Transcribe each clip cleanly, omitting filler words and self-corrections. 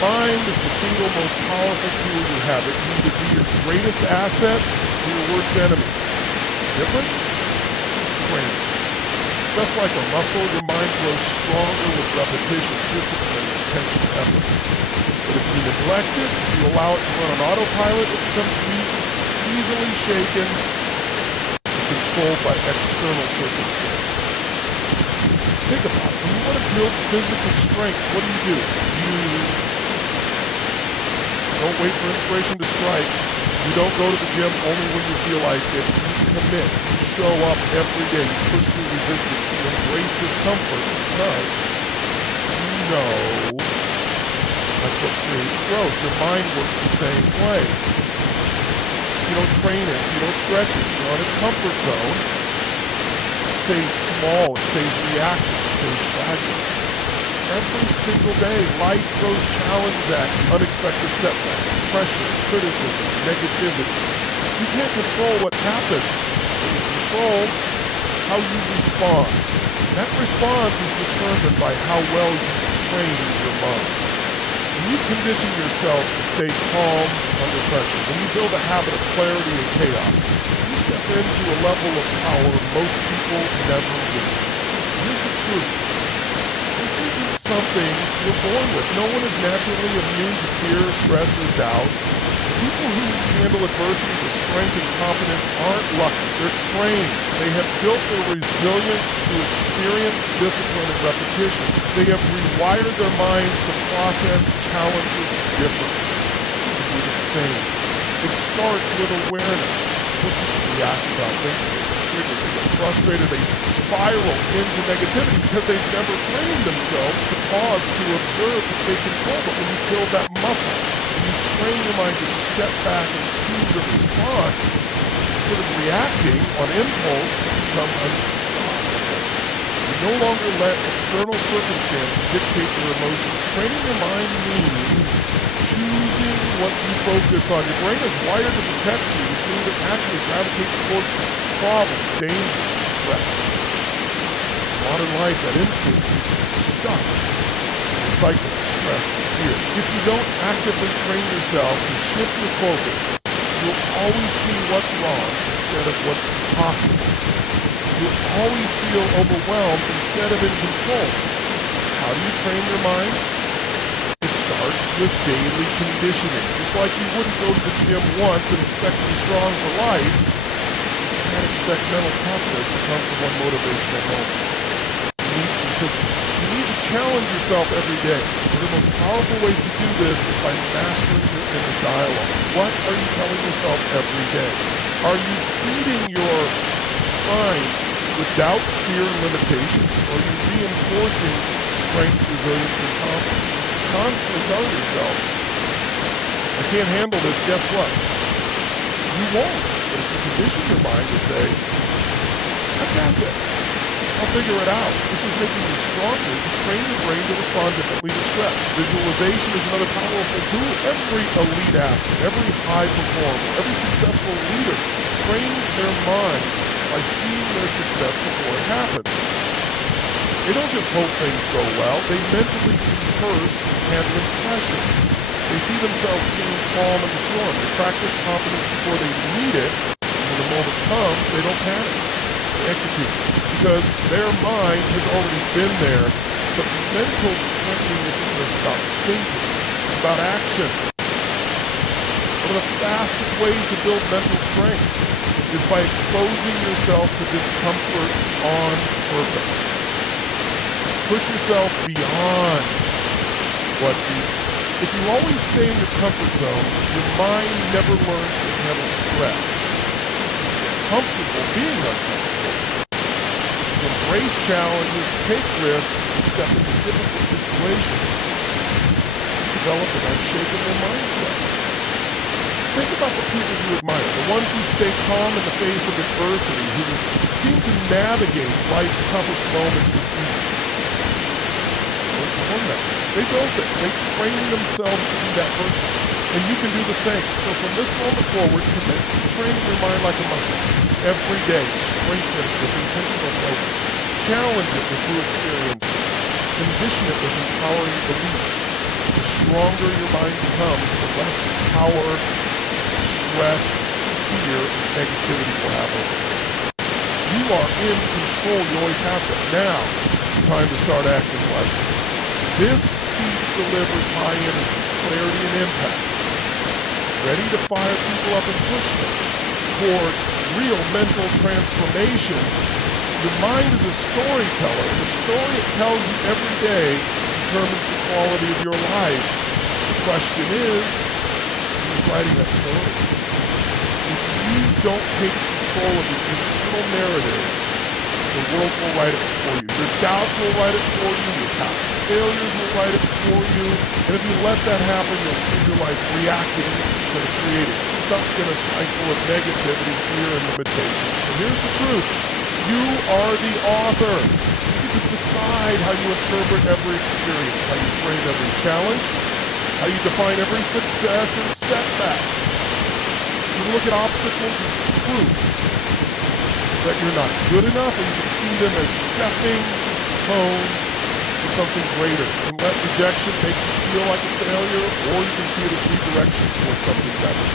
mind is the single most powerful tool you have. It can either be your greatest asset or your worst enemy. Difference? Training. Just like a muscle, your mind grows stronger with repetition, discipline, and intentional effort. But if you neglect it, if you allow it to run on autopilot, it becomes weak, easily shaken, and controlled by external circumstances. Think about it. When you want to build physical strength, what do? You don't wait for inspiration to strike. You don't go to the gym only when you feel like it. You commit. You show up every day. You push through resistance. You embrace discomfort because you know that's what creates growth. Your mind works the same way. If you don't train it, if you don't stretch it, you're on its comfort zone. It stays small. It stays reactive. It stays fragile. Every single day, life throws challenges at you, unexpected setbacks, pressure, criticism, negativity. You can't control what happens, but you control how you respond. And that response is determined by how well you train your mind. When you condition yourself to stay calm under pressure, when you build a habit of clarity and chaos, you step into a level of power most people never reach. Here's the truth. This isn't something you're born with. No one is naturally immune to fear, stress, or doubt. The people who handle adversity with strength and confidence aren't lucky. They're trained. They have built their resilience through experience, discipline, and repetition. They have rewired their minds to process challenges differently. You can do the same. It starts with awareness. When people react without thinking, they get triggered, they get frustrated, they spiral into negativity because they've never trained themselves to pause, to observe, to take control. But when you build that muscle, when you train your mind to step back and choose a response, instead of reacting on impulse, you become unstoppable. You no longer let external circumstances dictate your emotions. Training your mind means choosing what you focus on. Your brain is wired to protect you, which means it naturally gravitates toward problems, dangers, and threats. In modern life, that instinct keeps you stuck in a cycle of stress and fear. If you don't actively train yourself to shift your focus, you'll always see what's wrong instead of what's possible. You'll always feel overwhelmed instead of in control. So how do you train your mind? It starts with daily conditioning. Just like you wouldn't go to the gym once and expect to be strong for life, you can't expect mental toughness to come from one motivational moment. You need consistency. You need to challenge yourself every day. One of the most powerful ways to do this is by mastering your inner dialogue. What are you telling yourself every day? Are you feeding your mind with doubt, fear, and limitations, or are you reinforcing strength, resilience, and confidence? Constantly tell yourself, I can't handle this, guess what? You won't. But if you condition your mind to say, I've got this, I'll figure it out. This is making me stronger. You train your brain to respond differently to stress. Visualization is another powerful tool. Every elite athlete, every high performer, every successful leader trains their mind by seeing their success before it happens. They don't just hope things go well, they mentally rehearse handling pressure. They see themselves staying calm in the storm. They practice confidence before they need it, and when the moment comes, they don't panic. They execute. Because their mind has already been there, but mental training isn't just about thinking, it's about action. One of the fastest ways to build mental strength is by exposing yourself to discomfort on purpose. Push yourself beyond what's easy. If you always stay in your comfort zone, your mind never learns to handle stress. You get comfortable being uncomfortable. If you embrace challenges, take risks, and step into difficult situations, you develop an unshakable mindset. Think about the people you admire, the ones who stay calm in the face of adversity, who seem to navigate life's toughest moments with ease. They built it. They trained themselves to be that person. And you can do the same. So from this moment forward, commit to training your mind like a muscle. Every day, strengthen it with intentional focus. Challenge it with new experiences. Condition it with empowering beliefs. The stronger your mind becomes, the less power, stress, fear, and negativity will have over you. You are in control. You always have been. Now, it's time to start acting like it. This speech delivers high energy, clarity, and impact. Ready to fire people up and push them toward real mental transformation. Your mind is a storyteller, and the story it tells you every day determines the quality of your life. The question is, who's writing that story? If you don't take control of your internal narrative, the world will write it for you. Your doubts will write it for you. Your past failures will write it for you. And if you let that happen, you'll spend your life reacting instead of creating, stuck in a cycle of negativity, fear, and limitation. But here's the truth. You are the author. You get to decide how you interpret every experience, how you frame every challenge, how you define every success and setback. You look at obstacles as proof that you're not good enough, or you can see them as stepping stones to something greater. And let rejection make you feel like a failure, or you can see it as redirection towards something better.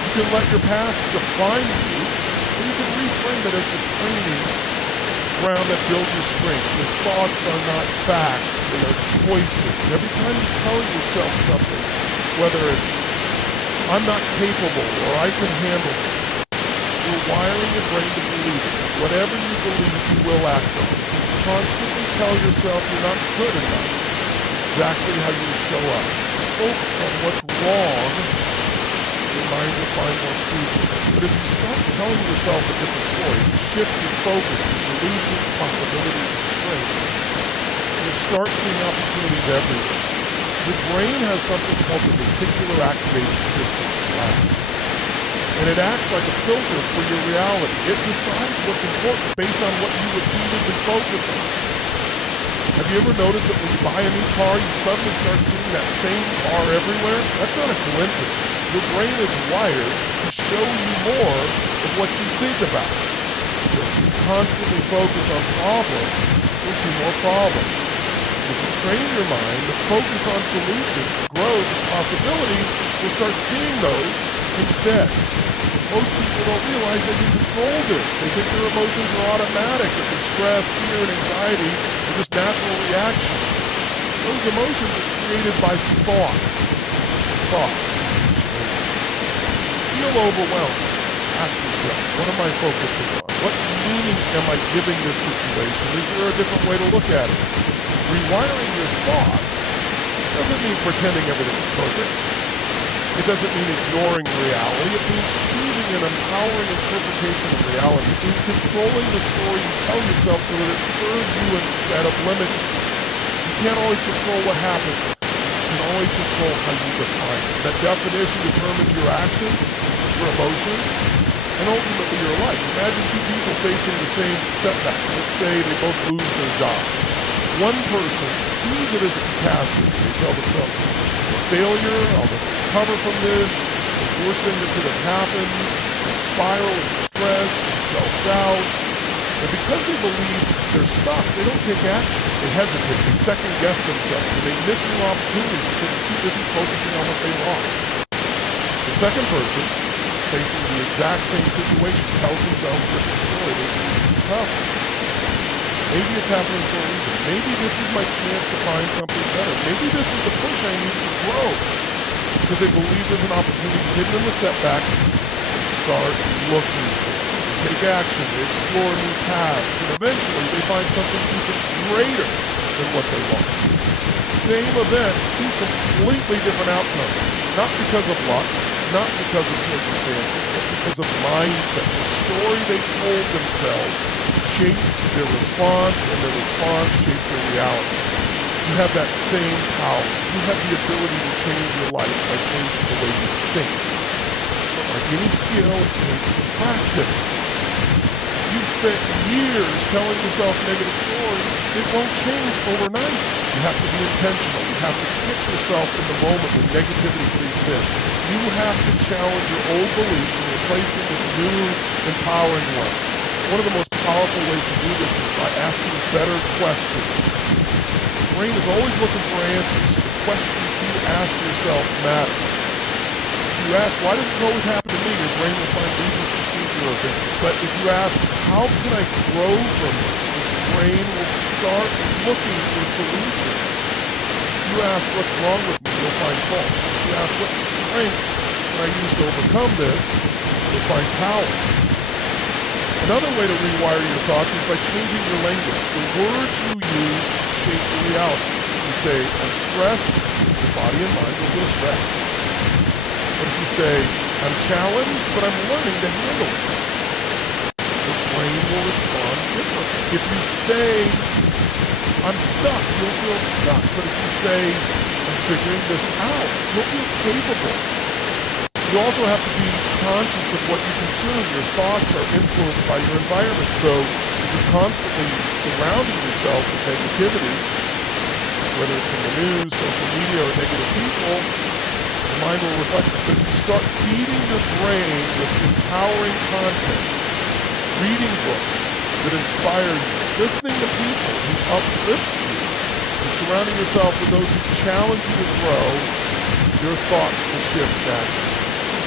You can let your past define you, or you can reframe it as the training ground that builds your strength. Your thoughts are not facts, they are choices. Every time you tell yourself something, whether it's, I'm not capable, or I can handle this, you're wiring your brain to believe it. Whatever you believe, you will act on. If you constantly tell yourself you're not good enough, it's exactly how you will show up. Focus on what's wrong, your mind will find more proof of it. But if you start telling yourself a different story, if you shift your focus to solutions, possibilities, and strengths, you'll start seeing opportunities everywhere. Your brain has something called the reticular activating system, RAS. And it acts like a filter for your reality. It decides what's important based on what you repeatedly focus on. Have you ever noticed that when you buy a new car, you suddenly start seeing that same car everywhere? That's not a coincidence. Your brain is wired to show you more of what you think about. So if you constantly focus on problems, you'll see more problems. If you train your mind to focus on solutions, growth, and possibilities, you'll start seeing those instead. Most people don't realize they can control this. They think their emotions are automatic, that their stress, fear, and anxiety are just natural reactions. Those emotions are created by thoughts. Thoughts can change. Feel overwhelmed. Ask yourself, what am I focusing on? What meaning am I giving this situation? Is there a different way to look at it? Rewiring your thoughts doesn't mean pretending everything is perfect. It doesn't mean ignoring reality. It means choosing an empowering interpretation of reality. It means controlling the story you tell yourself so that it serves you instead of limits you. You can't always control what happens. You can always control how you define it. That definition determines your actions, your emotions, and ultimately your life. Imagine two people facing the same setback. Let's say they both lose their jobs. One person sees it as a catastrophe. They tell themselves, I'm a failure, I'll never recover from this is the worst thing that could have happened. They spiral in stress and self-doubt. And because they believe they're stuck, they don't take action. They hesitate, they second-guess themselves, and they miss new opportunities because they're too busy focusing on what they lost. The second person, facing the exact same situation, tells themselves a different story. They say, this is tough. Maybe it's happening for a reason. Maybe this is my chance to find something better. Maybe this is the push I need to grow. Because they believe there's an opportunity hidden in the setback. They start looking for it. They take action. They explore new paths. And eventually they find something even greater than what they lost. Same event, two completely different outcomes. Not because of luck, not because of circumstances, but because of mindset. The story they told themselves shaped their response, and their response shaped their reality. You have that same power. You have the ability to change your life by changing the way you think. But like any skill, it takes practice. If you've spent years telling yourself negative stories, it won't change overnight. You have to be intentional. You have to catch yourself in the moment when negativity creeps in. You have to challenge your old beliefs and replace them with new, empowering ones. One of the most powerful ways to do this is by asking better questions. The brain is always looking for answers, so the questions you ask yourself matter. If you ask, why does this always happen to me? Your brain will find reasons to think you're a victim. But if you ask, how can I grow from this? Your brain will start looking for solutions. If you ask, what's wrong with me? You'll find faults. If you ask, what strengths can I use to overcome this? You'll find power. Another way to rewire your thoughts is by changing your language. The words you use shape your reality. You say, I'm stressed, your body and mind will feel stressed. But if you say, I'm challenged, but I'm learning to handle it, your brain will respond differently. If you say, I'm stuck, you'll feel stuck. But if you say, I'm figuring this out, you'll feel capable. You also have to be conscious of what you consume. Your thoughts are influenced by your environment. So if you're constantly surrounding yourself with negativity, whether it's from the news, social media, or negative people, your mind will reflect it. But if you start feeding your brain with empowering content, reading books that inspire you, listening to people who uplift you, and surrounding yourself with those who challenge you to grow, your thoughts will shift naturally.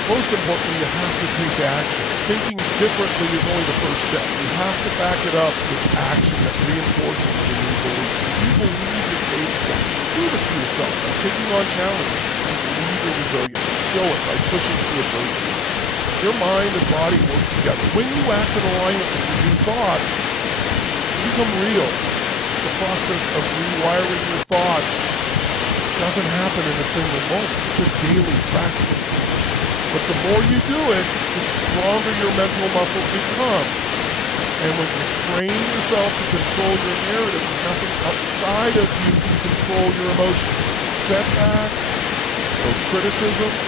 Most importantly, you have to take action. Thinking differently is only the first step. You have to back it up with action that reinforces your new beliefs. If you believe you're capable, prove it to yourself by taking on challenges. If you believe you're resilient, show it by pushing through adversity. Your mind and body work together. When you act in alignment with your new thoughts, they become real. The process of rewiring your thoughts doesn't happen in a single moment. It's a daily practice. But the more you do it, the stronger your mental muscles become. And when you train yourself to control your narrative, nothing outside of you can control your emotions. No setback, no criticism,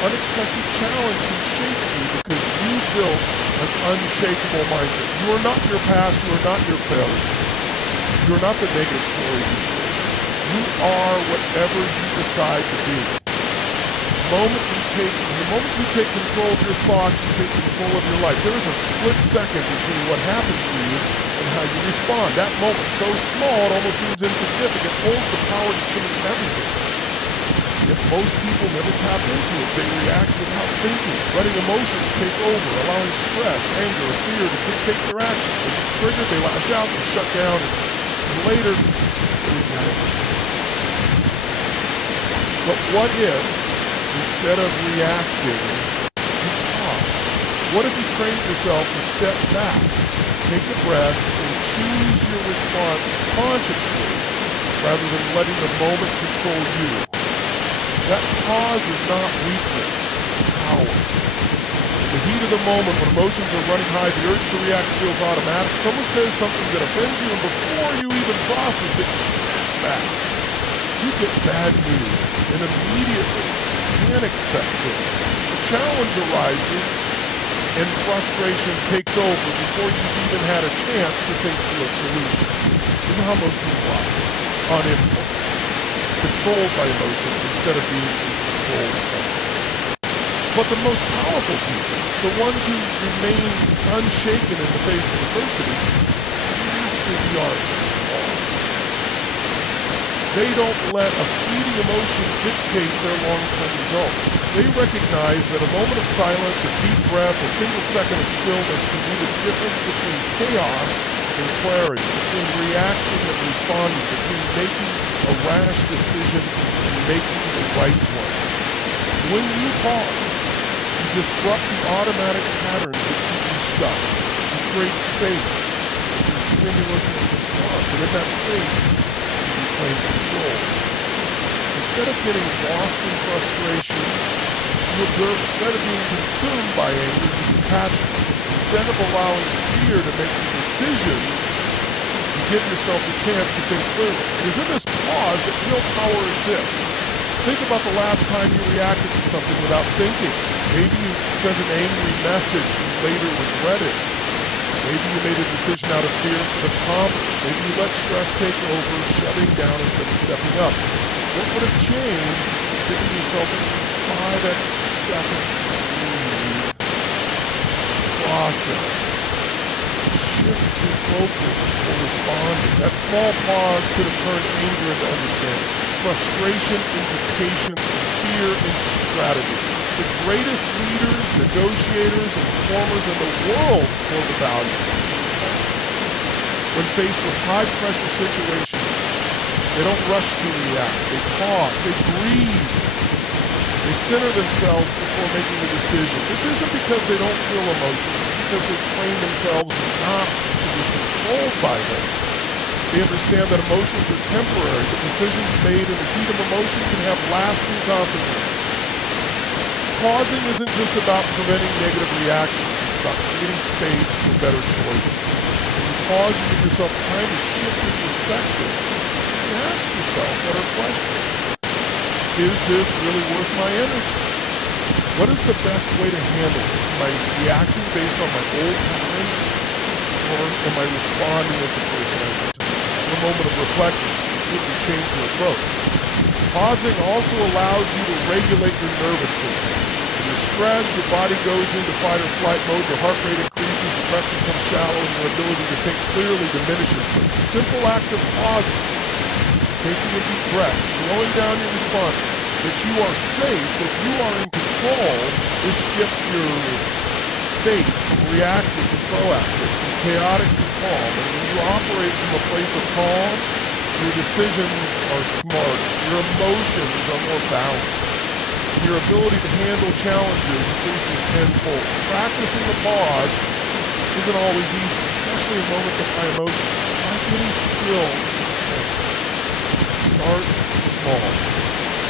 unexpected challenge can shake you because you built an unshakable mindset. You are not your past, you are not your failures. You are not the negative stories you told us. You are whatever you decide to be. The moment you take control of your thoughts, you take control of your life. There is a split second between what happens to you and how you respond. That moment, so small it almost seems insignificant, holds the power to change everything. Yet most people never tap into it. They react without thinking, letting emotions take over, allowing stress, anger, or fear to dictate their actions. They get triggered, they lash out, they shut down, and later, they regret it. But what if, instead of reacting, you pause? What if you trained yourself to step back, take a breath, and choose your response consciously rather than letting the moment control you? That pause is not weakness, it's power. In the heat of the moment, when emotions are running high, the urge to react feels automatic. Someone says something that offends you, and before you even process it, you snap back. You get bad news, and immediately panic sets in. A challenge arises, and frustration takes over before you've even had a chance to think through a solution. This is how most people operate, on impulse, controlled by emotions instead of being in control of them. But the most powerful people, the ones who remain unshaken in the face of adversity, master the art of pause. They don't let a fleeting emotion dictate their long-term results. They recognize that a moment of silence, a deep breath, a single second of stillness can be the difference between chaos and clarity, between reacting and responding, between making a rash decision and making the right one. When you pause, you disrupt the automatic patterns that keep you stuck. You create space between stimulus and response, and in that space, you reclaim control. Instead of getting lost in frustration, you observe it. Instead of being consumed by anger, you detach from it. Instead of allowing fear to make the decisions, you give yourself the chance to think clearly. It is in this pause that real power exists. Think about the last time you reacted to something without thinking. Maybe you sent an angry message and later regretted. Maybe you made a decision out of fear instead of confidence. Maybe you let stress take over, shutting down instead of stepping up. What would have changed if you had given yourself 5 extra seconds to breathe, process, shift your focus before responding? That small pause could have turned anger into understanding. frustration into patience, and fear into strategy. The greatest leaders, negotiators, and performers in the world know the value. When faced with high-pressure situations, they don't rush to react. They pause. They breathe. They center themselves before making a decision. This isn't because they don't feel emotions. It's because they train themselves not to be controlled by them. They understand that emotions are temporary, but decisions made in the heat of emotion can have lasting consequences. Pausing isn't just about preventing negative reactions. It's about creating space for better choices. When you pause, you give yourself time to shift your perspective. You ask yourself better questions. Is this really worth my energy? What is the best way to handle this? Am I reacting based on my old patterns, or am I responding as the person I want to be? In a moment of reflection, you can change your approach. Pausing also allows you to regulate your nervous system. When you're stressed, your body goes into fight or flight mode, your heart rate increases, your breath becomes shallow, and your ability to think clearly diminishes. But the simple act of pausing, taking a deep breath, slowing down your response, that you are safe, that you are in control, this shifts your state from reactive to proactive, from chaotic to calm. And when you operate from a place of calm, your decisions are smarter, your emotions are more balanced, and your ability to handle challenges increases tenfold. Practicing the pause isn't always easy, especially in moments of high emotion. Like any skill, start small.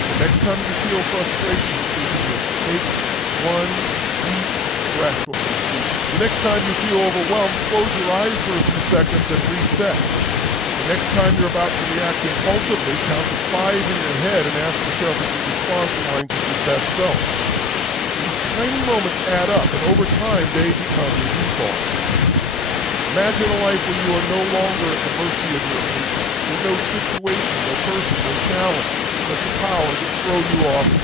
The next time you feel frustration creeping in, take one deep breath before speaking. The next time you feel overwhelmed, close your eyes for a few seconds and reset. The next time you're about to react impulsively, count to 5 in your head and ask yourself if your response aligns with your best self. These tiny moments add up, and over time, they become your default. Imagine a life where you are no longer at the mercy of your emotions, where no situation, no person, no challenge has the power to throw you off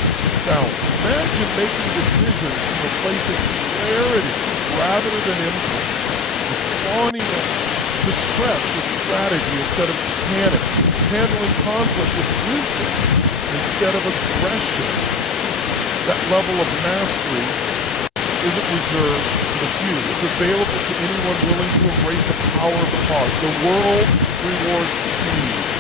balance. Imagine making decisions from a place of clarity rather than impulse, responding to stress with strategy instead of panic, handling conflict with wisdom instead of aggression. That level of mastery isn't reserved for the few. It's available to anyone willing to embrace the power of the pause. The world rewards speed,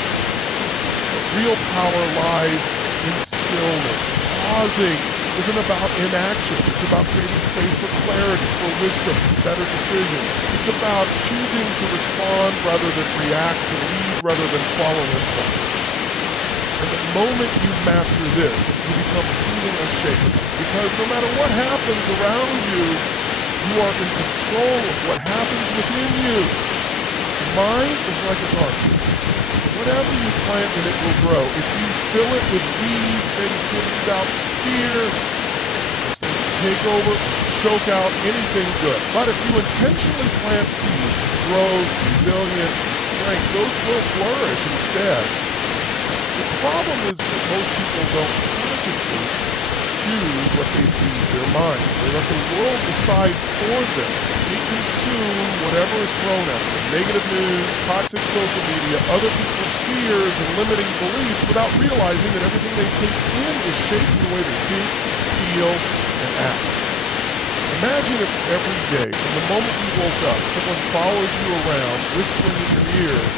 but real power lies in stillness. Pausing isn't about inaction. It's about creating space for clarity, for wisdom, for better decisions. It's about choosing to respond rather than react, to lead rather than follow impulses. And the moment you master this, you become truly unshakable. Because no matter what happens around you, you are in control of what happens within you. The mind is like a garden. Whatever you plant in it will grow. If you fill it with weeds, negativity, doubt, fear, they take over and choke out anything good. But if you intentionally plant seeds, growth, resilience, and strength, those will flourish instead. The problem is that most people don't consciously choose what they feed their minds. They let the world decide for them. They consume whatever is thrown at them. Negative news, toxic social media, other people's fears and limiting beliefs without realizing that everything they take in is shaping the way they think, feel, and act. Imagine if every day, from the moment you woke up, someone followed you around, whispering in your ear,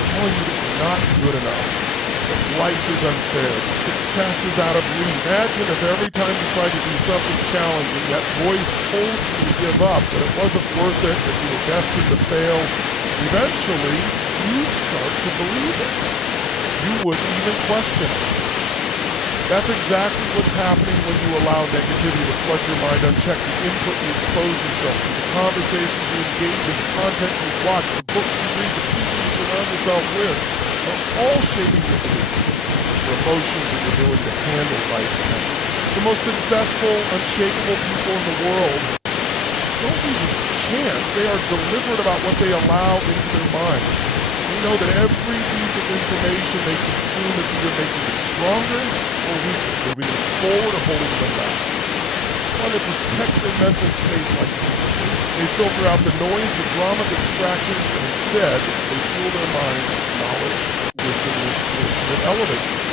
telling you that you're not good enough, that life is unfair, that success is out of reach. Imagine if every time you tried to do something challenging, that voice told you to give up, that it wasn't worth it, that you were destined to fail. Eventually, you'd start to believe it. You wouldn't even question it. That's exactly what's happening when you allow negativity to flood your mind unchecked. The input you expose yourself to, the conversations you engage in, the content you watch, the books you read, the people you surround yourself with, are all shaping your beliefs, your emotions, and your ability to handle life's challenges. The most successful, unshakable people in the world don't need this chance. They are deliberate about what they allow into their minds. They know that every piece of information they consume is either making them stronger or weaker, moving them forward or holding them back. That's why they protect their mental space like it's safe. They filter out the noise, the drama, the distractions, and instead, they fuel their minds with knowledge, wisdom, and inspiration that elevate them.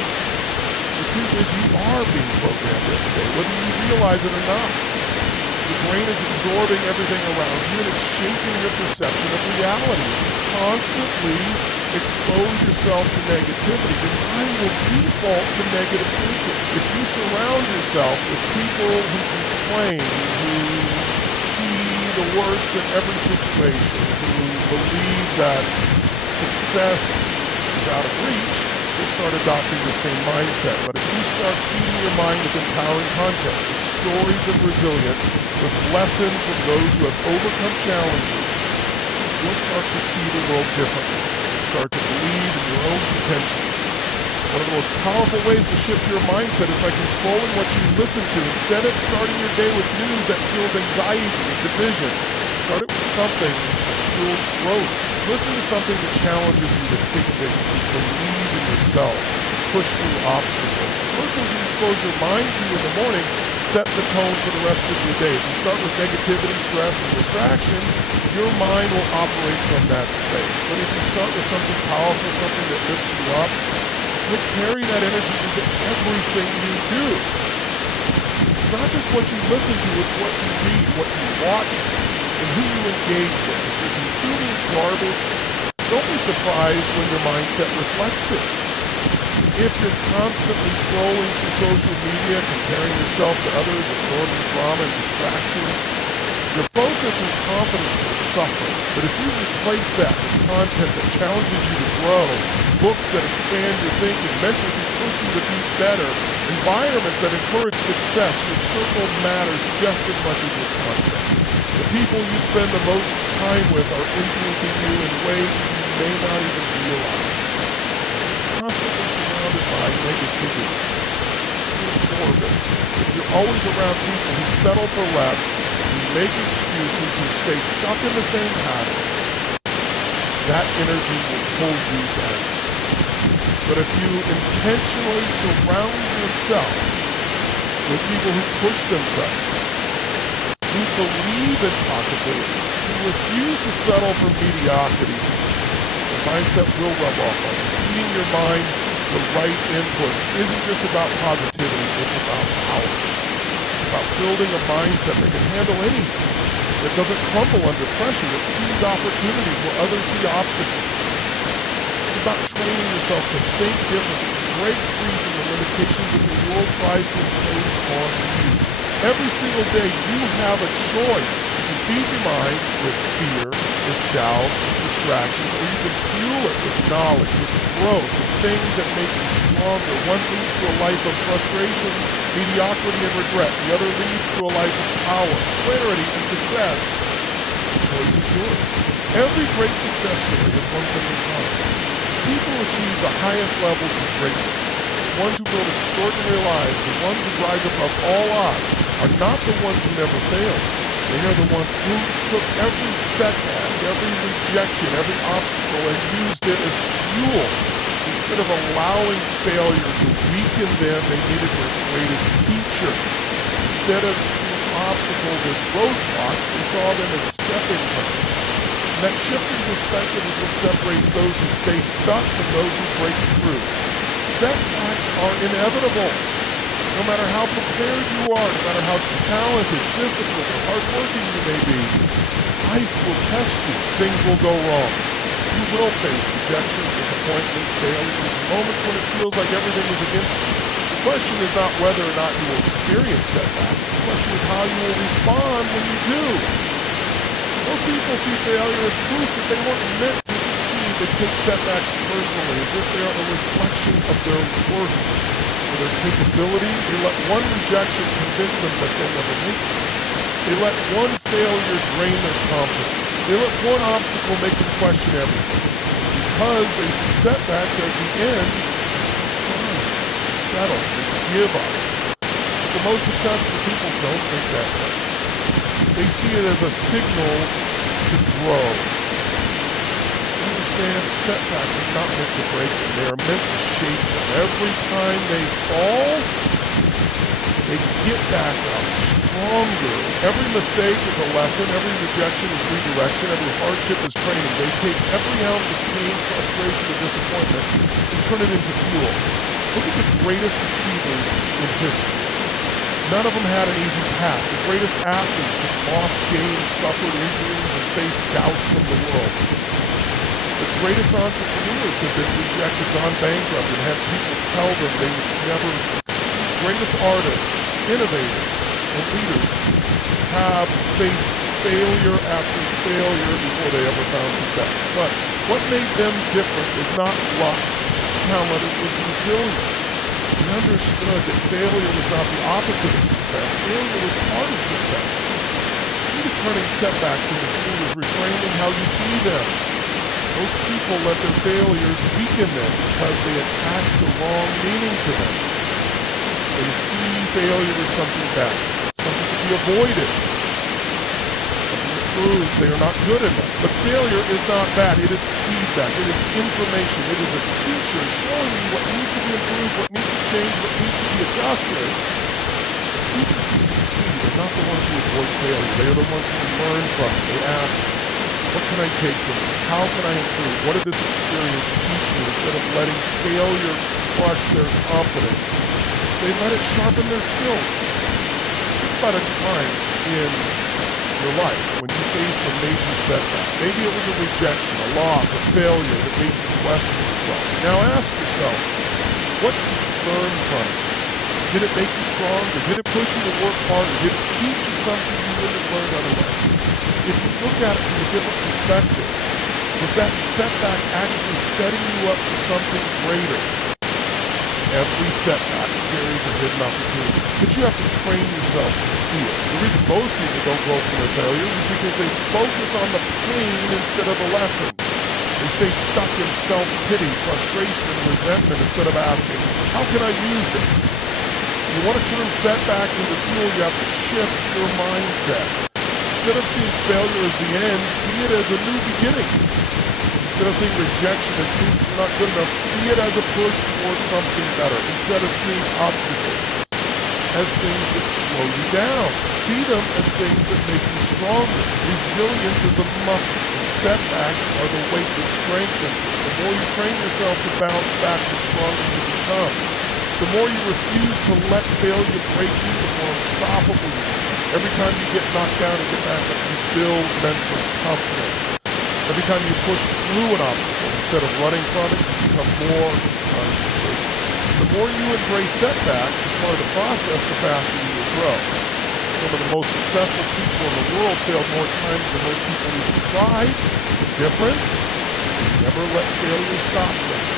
truth is you are being programmed every day, whether you realize it or not. Your brain is absorbing everything around you and it's shaping your perception of reality. If you constantly expose yourself to negativity, your mind will default to negative thinking. If you surround yourself with people who complain, who see the worst in every situation, who believe that success is out of reach, you'll start adopting the same mindset. But if you start feeding your mind with empowering content, with stories of resilience, with lessons from those who have overcome challenges, you'll start to see the world differently. You'll start to believe in your own potential. One of the most powerful ways to shift your mindset is by controlling what you listen to. Instead of starting your day with news that fuels anxiety and division, start it with something that fuels growth. Listen to something that challenges you to think big, to believe in yourself, push through obstacles. The first things you expose your mind to in the morning set the tone for the rest of your day. If you start with negativity, stress, and distractions, your mind will operate from that space. But if you start with something powerful, something that lifts you up, you'll carry that energy into everything you do. It's not just what you listen to, it's what you read, what you watch, and who you engage with. If you're consuming garbage, don't be surprised when your mindset reflects it. If you're constantly scrolling through social media, comparing yourself to others, absorbing drama and distractions, your focus and confidence will suffer. But if you replace that with content that challenges you to grow, books that expand your thinking, mentors who push you to be better, environments that encourage success, your circle matters just as much as your content. The people you spend the most time with are influencing you in ways you may not even realize. You're constantly surrounded by negativity. You absorb it. If you're always around people who settle for less, who make excuses, who stay stuck in the same patterns, that energy will pull you down. But if you intentionally surround yourself with people who push themselves, who believe in possibility, who refuse to settle for mediocrity, the mindset will rub off on you. Feeding your mind the right inputs isn't just about positivity, it's about power. It's about building a mindset that can handle anything, that doesn't crumble under pressure, that sees opportunities where others see obstacles. It's about training yourself to think differently, to break free from the limitations that the world tries to impose on you. Every single day you have a choice. You can feed your mind with fear, with doubt, with distractions, or you can fuel it with knowledge, with growth, with things that make you stronger. One leads to a life of frustration, mediocrity, and regret. The other leads to a life of power, clarity, and success. The choice is yours. Every great success story has one thing in common. People who achieve the highest levels of greatness, the ones who build extraordinary lives, the ones who rise above all odds, are not the ones who never failed. They are the ones who took every setback, every rejection, every obstacle, and used it as fuel. Instead of allowing failure to weaken them, they made it their greatest teacher. Instead of seeing obstacles as roadblocks, they saw them as stepping stones. And that shift in perspective is what separates those who stay stuck from those who break through. Setbacks are inevitable. No matter how prepared you are, no matter how talented, disciplined, or hardworking you may be, life will test you. Things will go wrong. You will face rejection, disappointments, failures, moments when it feels like everything is against you. The question is not whether or not you will experience setbacks. The question is how you will respond when you do. Most people see failure as proof that they weren't meant to succeed. They take setbacks personally, as if they are a reflection of their worth or their capability. They let one rejection convince them that they'll never make it. They let one failure drain their confidence. They let one obstacle make them question everything. And because they see setbacks as the end, they stop trying, they settle, they give up. But the most successful people don't think that way. They see it as a signal to grow. Understand that setbacks are not meant to break them. They are meant to shape them. Every time they fall, they get back up stronger. Every mistake is a lesson. Every rejection is redirection. Every hardship is training. They take every ounce of pain, frustration, and disappointment and turn it into fuel. Look at the greatest achievers in history. None of them had an easy path. The greatest athletes have lost games, suffered injuries, and faced doubts from the world. The greatest entrepreneurs have been rejected, gone bankrupt, and had people tell them they would never succeed. Greatest artists, innovators, and leaders have faced failure after failure before they ever found success. But what made them different was not luck or talent, it was resilience. They understood that failure was not the opposite of success. Failure was part of success. Key to turning setbacks into fuel is reframing how you see them. Most people let their failures weaken them because they attach the wrong meaning to them. They see failure as something bad, something to be avoided, something that proves they are not good enough. But failure is not bad. It is feedback. It is information. It is a teacher showing you what needs to be improved, what needs to change, what needs to be adjusted. The people who succeed are not the ones who avoid failure. They are the ones who learn from it. They ask, what can I take from this? How can I improve? What did this experience teach me? Instead of letting failure crush their confidence, they let it sharpen their skills. Think about a time in your life when you faced a major setback. Maybe it was a rejection, a loss, a failure that made you question yourself. Now ask yourself, what did you learn from it? Did it make you stronger? Did it push you to work harder? Did it teach you something you wouldn't have learned otherwise? If you look at it from a different perspective, was that setback actually setting you up for something greater? Every setback carries a hidden opportunity, but you have to train yourself to see it. The reason most people don't grow from their failures is because they focus on the pain instead of the lesson. They stay stuck in self-pity, frustration, and resentment instead of asking, how can I use this? If you want to turn setbacks into fuel, you have to shift your mindset. Instead of seeing failure as the end, see it as a new beginning. Instead of seeing rejection as proof you're not good enough, see it as a push towards something better. Instead of seeing obstacles as things that slow you down, see them as things that make you stronger. Resilience is a muscle, and setbacks are the weight that strengthens it. The more you train yourself to bounce back, the stronger you become. The more you refuse to let failure break you, the more unstoppable you become. Every time you get knocked down and get back up, you build mental toughness. Every time you push through an obstacle instead of running from it, you become more unshaken. The more you embrace setbacks as part of the process, the faster you will grow. Some of the most successful people in the world failed more times than most people even tried. The difference? They never let failure stop them.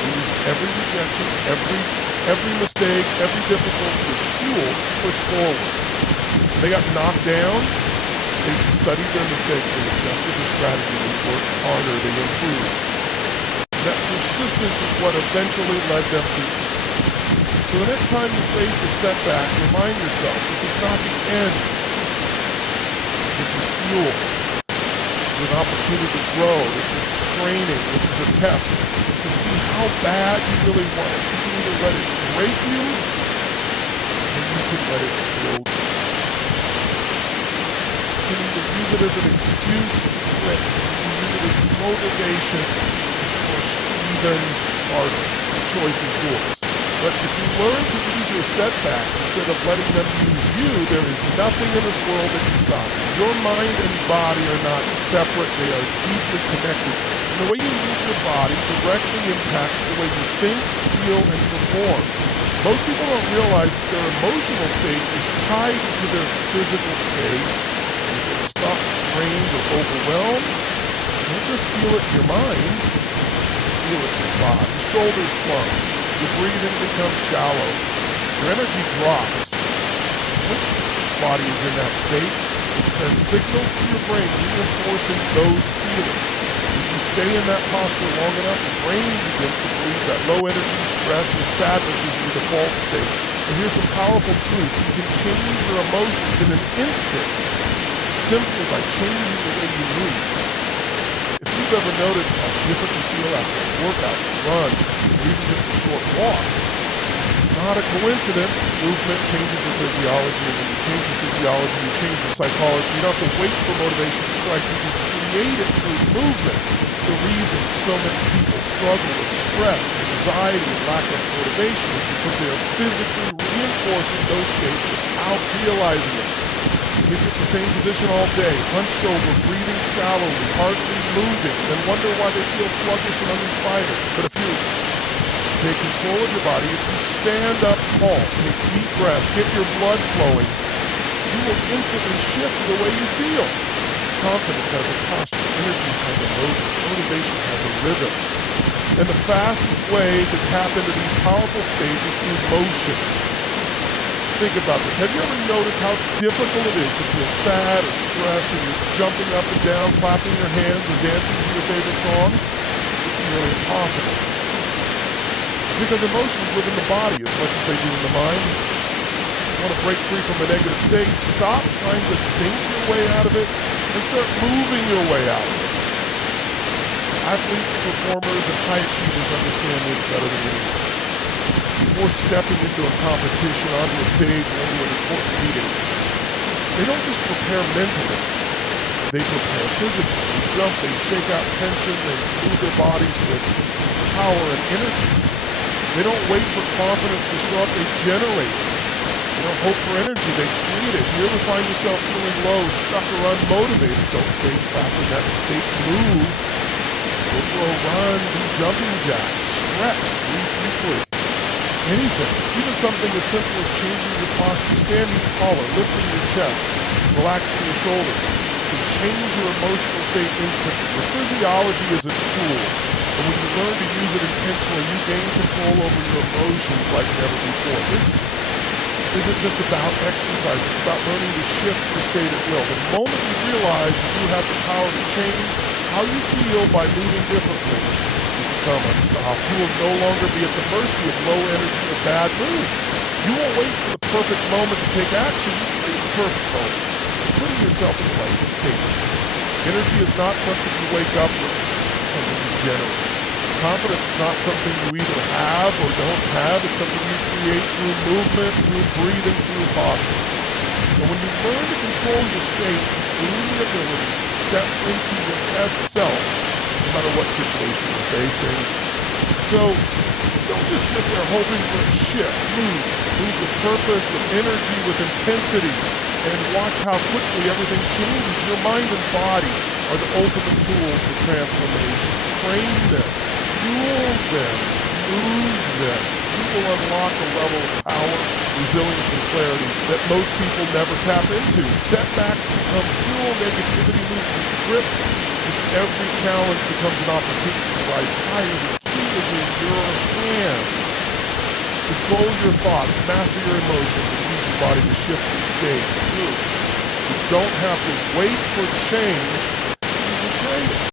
They used every rejection, every mistake, every difficulty as fuel to push forward. When they got knocked down, they studied their mistakes, they adjusted their strategy, they worked harder, they improved. And that persistence is what eventually led them to success. So the next time you face a setback, remind yourself, this is not the end. This is fuel. This is an opportunity to grow. This is training. This is a test to see how bad you really want it. You can either let it break you, or you can let it build you. You can either use it as an excuse to quit, you can use it as motivation to push even harder. The choice is yours. But if you learn to use your setbacks instead of letting them use you, there is nothing in this world that can stop you. Your mind and body are not separate, they are deeply connected. And the way you move your body directly impacts the way you think, feel, and perform. Most people don't realize that their emotional state is tied to their physical state. You get stuck, drained, or overwhelmed. You don't just feel it in your mind, feel it in your body. Your shoulders slump. Your breathing becomes shallow. Your energy drops. When your body is in that state, it sends signals to your brain reinforcing those feelings. If you stay in that posture long enough, the brain begins to believe that low energy, stress, or sadness is your default state. And here's the powerful truth. You can change your emotions in an instant simply by changing the way you move. If you've ever noticed how different you feel after a workout, a run, or even just a short walk, not a coincidence. Movement changes your physiology, and when you change your physiology, you change your psychology. You don't have to wait for motivation to strike. You can create it through movement. the reason so many people struggle with stress, anxiety, and lack of motivation is because they are physically reinforcing those states without realizing it. They sit in the same position all day, hunched over, breathing shallowly, hardly moving, then wonder why they feel sluggish and uninspired. But if you take control of your body, if you stand up tall, take deep breaths, get your blood flowing, you will instantly shift the way you feel. Confidence has a posture, energy has a motive, motivation has a rhythm. And the fastest way to tap into these powerful states is through motion. Think about this. Have you ever noticed how difficult it is to feel sad or stressed when you're jumping up and down, clapping your hands, or dancing to your favorite song? It's nearly impossible. It's because emotions live in the body as much as they do in the mind. Want to break free from a negative state? Stop trying to think your way out of it and start moving your way out of it. Athletes, performers, and high achievers understand this better than anyone. Before stepping into a competition, onto a stage, or into an important meeting, they don't just prepare mentally, they prepare physically. They jump, they shake out tension, they move their bodies with power and energy. They don't wait for confidence to show up, they generate it. They don't hope for energy, they create it. If you ever find yourself feeling low, stuck, or unmotivated, don't stay trapped in that state. Move. Go for a run, do jumping jacks, stretch, breathe deeply. Anything, even something as simple as changing your posture, standing taller, lifting your chest, relaxing your shoulders, can change your emotional state instantly. Your physiology is a tool, and when you learn to use it intentionally, you gain control over your emotions like never before. This isn't just about exercise, it's about learning to shift your state at will. The moment you realize that you have the power to change how you feel by moving differently, you become unstoppable. You will no longer be at the mercy of low energy or bad moods. You won't wait for the perfect moment to take action. You create the perfect moment, putting yourself in the right state. Energy is not something you wake up with, it's something you generate. Confidence is not something you either have or don't have, it's something you create through movement, through breathing, through posture. And when you learn to control your state, you gain the ability to step into your best self, no matter what situation you're facing. So don't just sit there hoping for a shift. Move with purpose, with energy, with intensity, and watch how quickly everything changes. Your mind and body are the ultimate tools for transformation. Train them, fuel them, move them. You will unlock a level of power, resilience, and clarity that most people never tap into. Setbacks become fuel, negativity loses its grip, and every challenge becomes an opportunity to rise higher. The key is in your hands. Control your thoughts, master your emotions, and use your body to shift your state. You don't have to wait for change, you can create it.